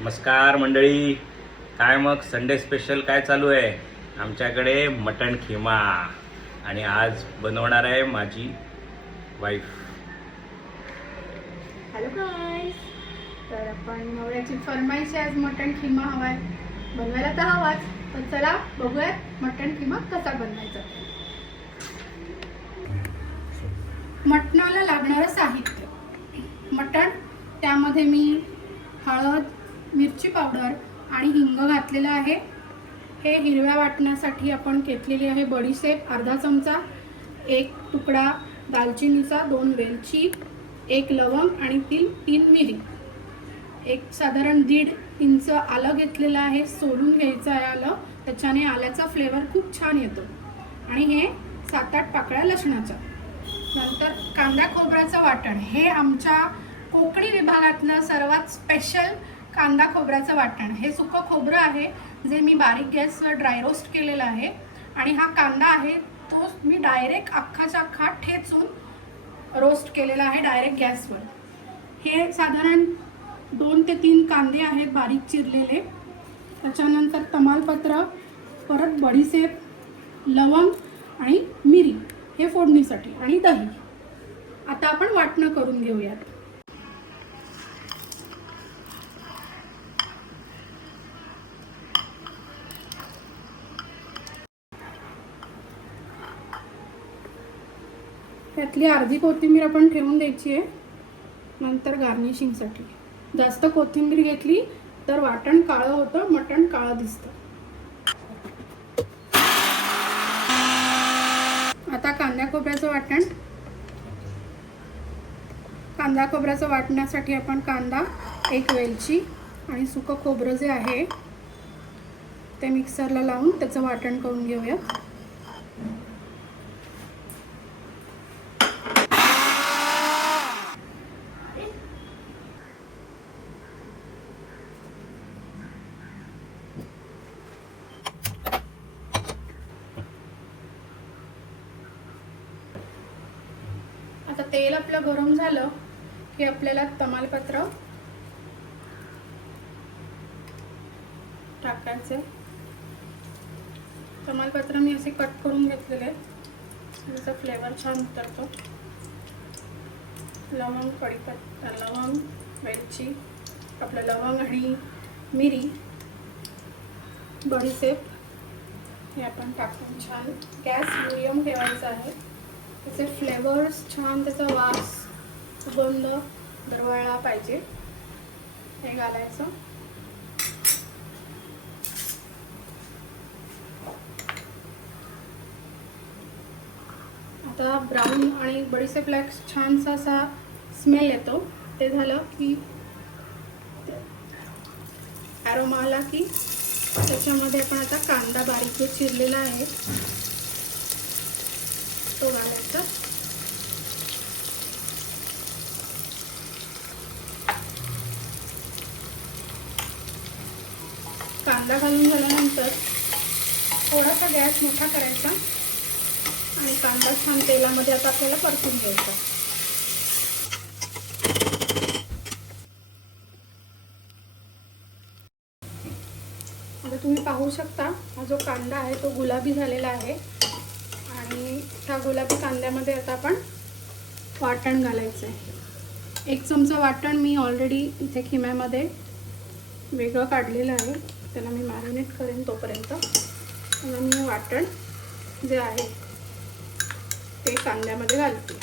नमस्कार मंडळी. काय मग संडे स्पेशल काय चालू आहे? आमच्याकडे मटण खिमा आणि आज बनवणार आहे माझी वाईफ. हॅलो गाईस, तर आपण नवऱ्याची फरमाईश आज मटण खिमा हवाय. बनवायला तर हवाच, पण चला बघूयात मटण खिमा कसा बनवायचा. मटणाला लागणारं साहित्य: मटण, त्यामध्ये मी हळद, मिरची पावडर आणि हिंग घातलेलं आहे. हे हिरव्या वाटण्यासाठी आपण घेतलेली आहे बडीशेप अर्धा चमचा, एक तुकडा दालचिनीचा, 2 वेलची, 1 लवंग आणि 3 मिरी, एक साधारण 1.5 इंच आलं घेतलेलं आहे. सोलून घ्यायचं आहे आलं, त्याच्याने आल्याचा फ्लेवर खूप छान येतो. आणि हे 7-8 पाकळ्या लसणाच्या. नंतर कांदा खोबऱ्याचं वाटण, हे आमच्या कोकणी विभागातलं सर्वात स्पेशल कांदा खोबऱ्याचं वाटण. हे सुकं खोबरं आहे जे मी बारीक गॅसवर ड्राय रोस्ट केलेलं आहे. आणि हा कांदा आहे तो मी डायरेक्ट अख्खाच्या अख्खा ठेचून रोस्ट केलेला आहे डायरेक्ट गॅसवर. हे साधारण 2 ते 3 कांदे आहेत बारीक चिरलेले. त्याच्यानंतर तमालपत्र, परत बडीशेप, लवंग आणि मिरी हे फोडणीसाठी, आणि दही. आता आपण वाटणं करून घेऊयात. त्यातली अर्धी कोथिंबीर आपण ठेवून द्यायची आहे नंतर गार्निशिंगसाठी. जास्त कोथिंबीर घेतली तर वाटण काळं होतं, मटण काळं दिसतं. आता कांदा खोबऱ्याचं वाटण्यासाठी आपण कांदा, 1 वेलची आणि सुकं खोबरं जे आहे ते मिक्सरला लावून त्याचं वाटण करून घेऊया. आता तेल आपलं गरम झालं की आपल्याला तमालपत्र टाकायचे. तमालपत्र मी असे कट करून घेतलेले, त्याचा फ्लेवर छान उतरतो. लवंग, कढीपत्ता, लवंग, वेलची, आपलं लवंग आणि मिरी, बडीशेप हे आपण टाकून छान गॅस मिडियम ठेवायचा आहे. त्याचे फ्लेवर्स छान, त्याचा वास सुगंध दरवळला पाहिजे, हे घालायचं. आता ब्राऊन आणि बडीशेपला छानसा असा स्मेल येतो. ते झालं की ॲरोमा आला की त्याच्यामध्ये आपण आता कांदा बारीक जो चिरलेला आहे तो घालायचा. कांदा घालून झाल्यानंतर थोडासा गॅस मोठा करायचा आणि कांदा छान तेलामध्ये आता आपल्याला परतून घ्यायचा. आता तुम्ही पाहू शकता हा जो कांदा आहे तो गुलाबी झालेला आहे. आणि ह्या गुलाबी कांद्यामध्ये आता आपण वाटण घालायचं आहे. 1 चमचा वाटण मी ऑलरेडी इथे खिम्यामध्ये वेगळं काढलेलं आहे, त्याला मी मॅरिनेट करेन तोपर्यंत. आणि मी वाटण जे आहे ते कांद्यामध्ये घालते.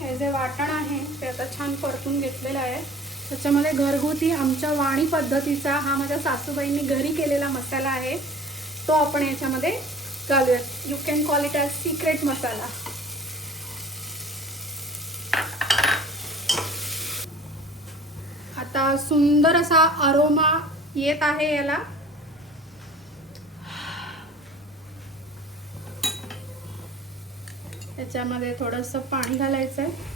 हे जे वाटण आहे ते आता छान परतून घेतलेलं आहे. त्याच्यामध्ये घरगुती आमच्या वाणी पद्धतीचा हा माझ्या सासूबाईंनी घरी केलेला मसाला आहे, तो आपण याच्यामध्ये घालूयात. You can call it as secret masala. आता सुंदर असा अरोमा येत आहे याला. त्याच्यामध्ये थोडंसं पाणी घालायचं आहे.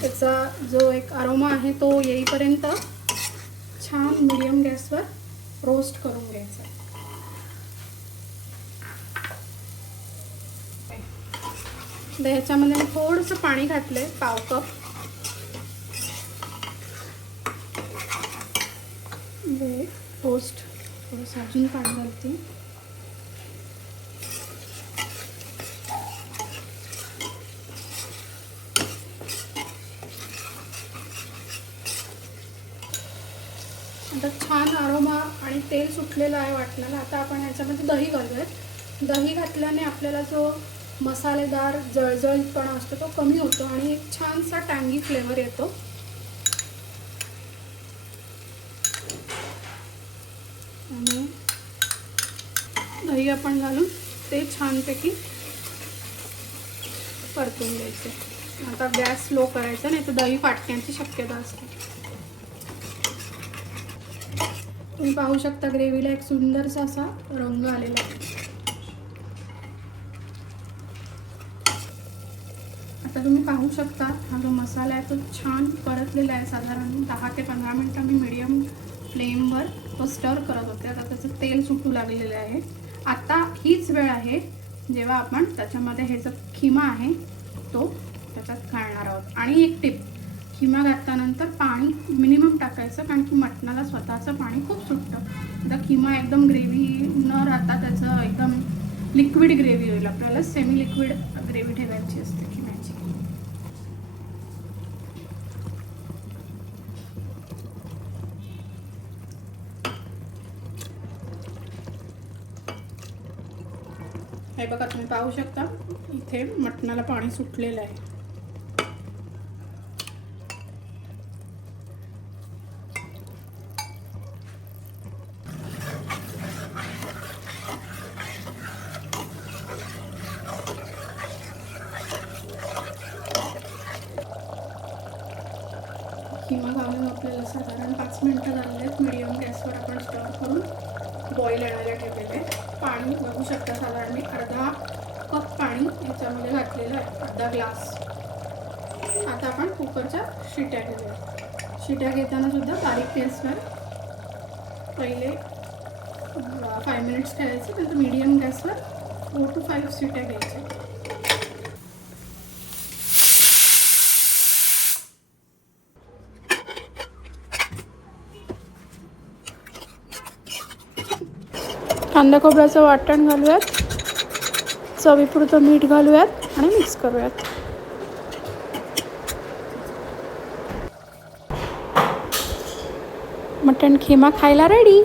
त्याचा जो एक अरोमा आहे तो येईपर्यंत छान मीडियम गॅसवर रोस्ट करून घ्यायचा आहे. आता ह्याच्यामध्ये मी थोडंसं पाणी घातलंय, पाव कप. टोस्ट थोडंसं अजून पाणी घालते. आता छान अरोमा आणि तेल सुटलेलं आहे वाटणाला. आता आपण ह्याच्यामध्ये दही घालूयात. दही घातल्याने आपल्याला जो मसालेदार जळजळीतपणा असतो तो कमी होतो आणि एक छानसा टँगी फ्लेवर येतो. आणि दही आपण घालून ते छानपैकी परतून द्यायचे. आता गॅस स्लो करायचा, नाही तर दही फाटण्याची शक्यता असते. तुम्ही पाहू शकता ग्रेव्हीला एक सुंदरसा असा रंग आलेला आहे. आता तुम्ही पाहू शकता हा जो मसाला आहे तो छान परतलेला आहे. साधारण 10 ते 15 मिनटं मी मीडियम फ्लेमवर तो स्टर करत होते. आता त्याचं तेल सुटू लागलेलं आहे. आता हीच वेळ आहे जेव्हा आपण त्याच्यामध्ये हे जो खिमा आहे तो त्याच्यात घालणार आहोत. आणि एक टिप, खिमा घातल्यानंतर पाणी मिनिमम टाकायचं, कारण की मटणाला स्वतःचं पाणी खूप सुटतं. आता खिमा एकदम ग्रेव्ही न राहता त्याचं एकदम लिक्विड ग्रेव्ही होईल. आपल्याला सेमी लिक्विड ग्रेव्ही ठेवायची असते खिम्याची. हे बघा, तुम्ही पाहू शकता इथे मटणाला पाणी सुटलेलं आहे. खिमा घालून आपल्याला साधारण 5 मिनटं झालेले आहेत. मीडियम गॅसवर आपण स्टर करून बॉईल येणाऱ्या ठेवलेले. पाणी बघू शकता, साधारण मी अर्धा कप पाणी याच्यामध्ये घातलेलं आहे, अर्धा ग्लास. आता आपण कुकरच्या शिट्या घेऊया. शिट्या घेताना सुद्धा बारीक गॅसवर पहिले 5 मिनिट्स ठेवायचे, नंतर मीडियम गॅसवर 4 to 5 शिट्या घ्यायच्या. कांदा खोबऱ्याचं वाटण घालूयात, चवीपुरतं मीठ घालूयात आणि मिक्स करूयात. मटण खिमा खायला रेडी.